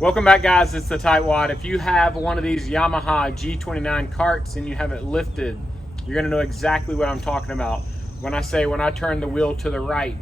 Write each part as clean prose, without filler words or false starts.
Welcome back, guys. It's the Tightwad. If you have one of these Yamaha G29 carts and you have it lifted, you're gonna know exactly what I'm talking about. When I turn the wheel to the right,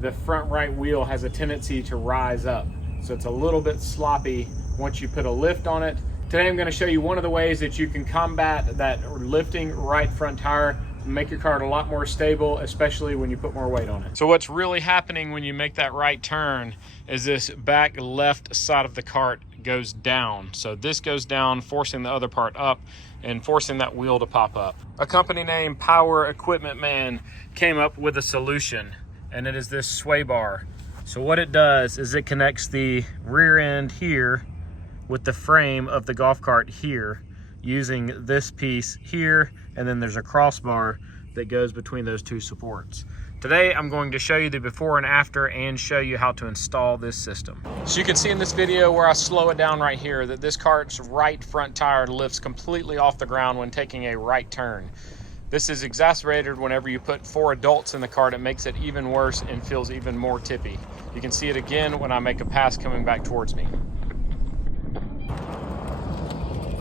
the front right wheel has a tendency to rise up. So it's a little bit sloppy once you put a lift on it. Today I'm gonna show you one of the ways that you can combat that lifting right front tire, make your cart a lot more stable, especially when you put more weight on it. So what's really happening when you make that right turn is this back left side of the cart goes down. So this goes down, forcing the other part up and forcing that wheel to pop up. A company named Power Equipment Man came up with a solution, and it is this sway bar. So what it does is it connects the rear end here with the frame of the golf cart here, using this piece here, and then there's a crossbar that goes between those two supports. Today I'm going to show you the before and after and show you how to install this system. So you can see in this video where I slow it down right here that this cart's right front tire lifts completely off the ground when taking a right turn. This is exacerbated whenever you put 4 adults in the cart. It makes it even worse and feels even more tippy. You can see it again when I make a pass coming back towards me.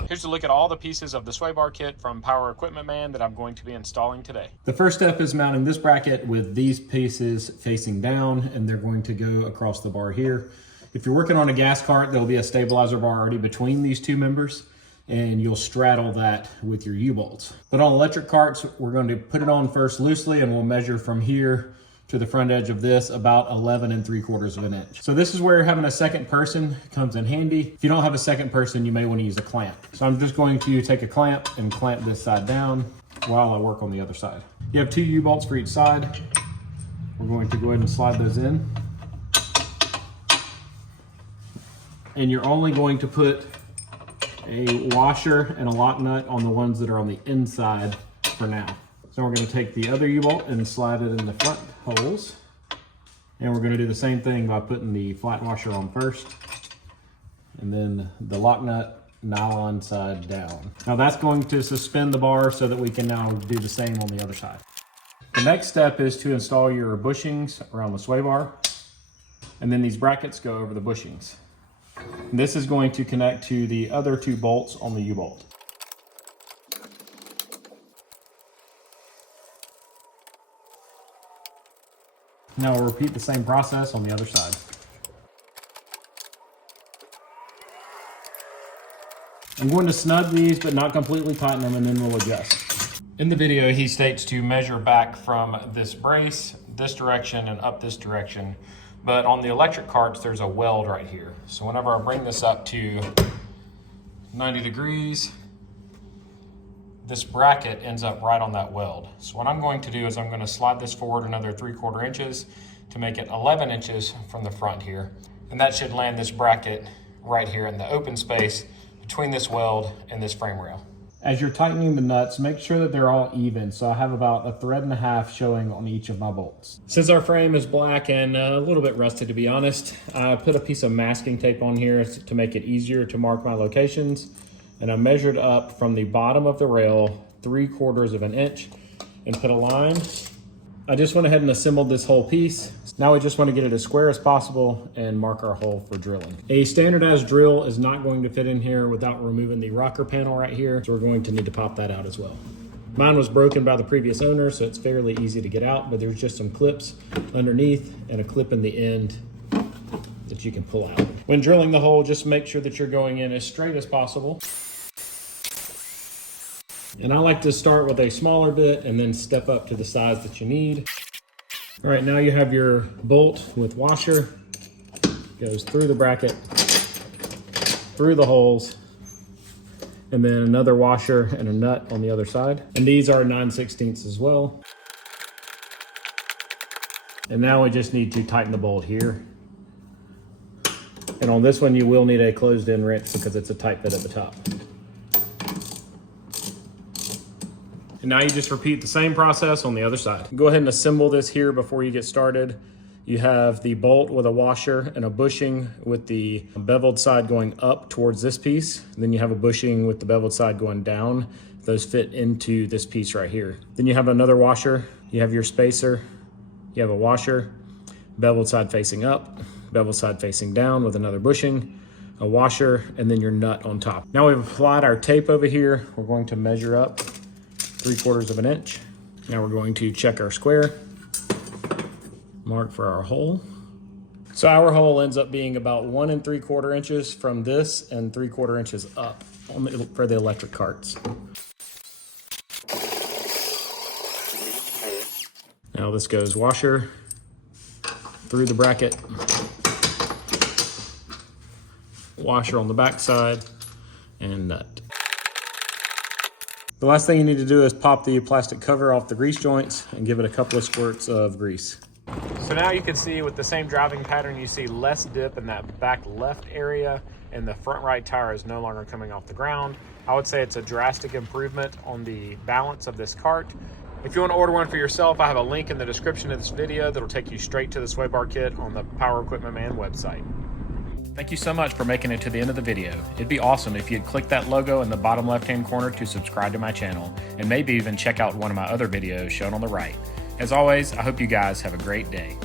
Here's a look at all the pieces of the sway bar kit from Power Equipment Man that I'm going to be installing today. The first step is mounting this bracket with these pieces facing down, and they're going to go across the bar here. If you're working on a gas cart, there'll be a stabilizer bar already between these two members, and you'll straddle that with your U-bolts. But on electric carts, we're going to put it on first loosely, and we'll measure from here to the front edge of this about 11 3/4 of an inch. So this is where having a second person comes in handy. If you don't have a second person, you may want to use a clamp. So I'm just going to take a clamp and clamp this side down while I work on the other side. You have 2 U-bolts for each side. We're going to go ahead and slide those in. And you're only going to put a washer and a lock nut on the ones that are on the inside for now. So we're going to take the other U-bolt and slide it in the front holes. And we're going to do the same thing by putting the flat washer on first. And then the lock nut nylon side down. Now that's going to suspend the bar so that we can now do the same on the other side. The next step is to install your bushings around the sway bar. And then these brackets go over the bushings. And this is going to connect to the other 2 bolts on the U-bolt. Now we'll repeat the same process on the other side. I'm going to snug these, but not completely tighten them, and then we'll adjust. In the video, he states to measure back from this brace, this direction, and up this direction. But on the electric carts, there's a weld right here. So whenever I bring this up to 90 degrees, this bracket ends up right on that weld. So what I'm going to do is I'm going to slide this forward another 3/4 inches to make it 11 inches from the front here. And that should land this bracket right here in the open space between this weld and this frame rail. As you're tightening the nuts, make sure that they're all even. So I have about 1.5 threads showing on each of my bolts. Since our frame is black and a little bit rusted, to be honest, I put a piece of masking tape on here to make it easier to mark my locations. And I measured up from the bottom of the rail 3/4 of an inch and put a line. I just went ahead and assembled this whole piece. Now we just want to get it as square as possible and mark our hole for drilling. A standardized drill is not going to fit in here without removing the rocker panel right here. So we're going to need to pop that out as well. Mine was broken by the previous owner, so it's fairly easy to get out, but there's just some clips underneath and a clip in the end that you can pull out. When drilling the hole, just make sure that you're going in as straight as possible. And I like to start with a smaller bit and then step up to the size that you need. All right, now you have your bolt with washer. Goes through the bracket, through the holes, and then another washer and a nut on the other side. And these are 9/16 as well. And now we just need to tighten the bolt here. And on this one, you will need a closed-in wrench because it's a tight fit at the top. And now you just repeat the same process on the other side. Go ahead and assemble this here before you get started. You have the bolt with a washer and a bushing with the beveled side going up towards this piece. And then you have a bushing with the beveled side going down. Those fit into this piece right here. Then you have another washer. You have your spacer. You have a washer, beveled side facing up, beveled side facing down with another bushing. a washer, and then your nut on top. Now we've applied our tape over here. We're going to measure up 3/4 of an inch. Now we're going to check our square, mark for our hole. So our hole ends up being about 1 3/4 inches from this and 3/4 inches up for the electric carts. Now this goes washer through the bracket, washer on the back side, and nut. The last thing you need to do is pop the plastic cover off the grease joints and give it a couple of squirts of grease. So now you can see with the same driving pattern, you see less dip in that back left area, and the front right tire is no longer coming off the ground. I would say it's a drastic improvement on the balance of this cart. If you want to order one for yourself, I have a link in the description of this video that'll take you straight to the sway bar kit on the Power Equipment Man website. Thank you so much for making it to the end of the video. It'd be awesome if you'd click that logo in the bottom left-hand corner to subscribe to my channel, and maybe even check out one of my other videos shown on the right. As always, I hope you guys have a great day.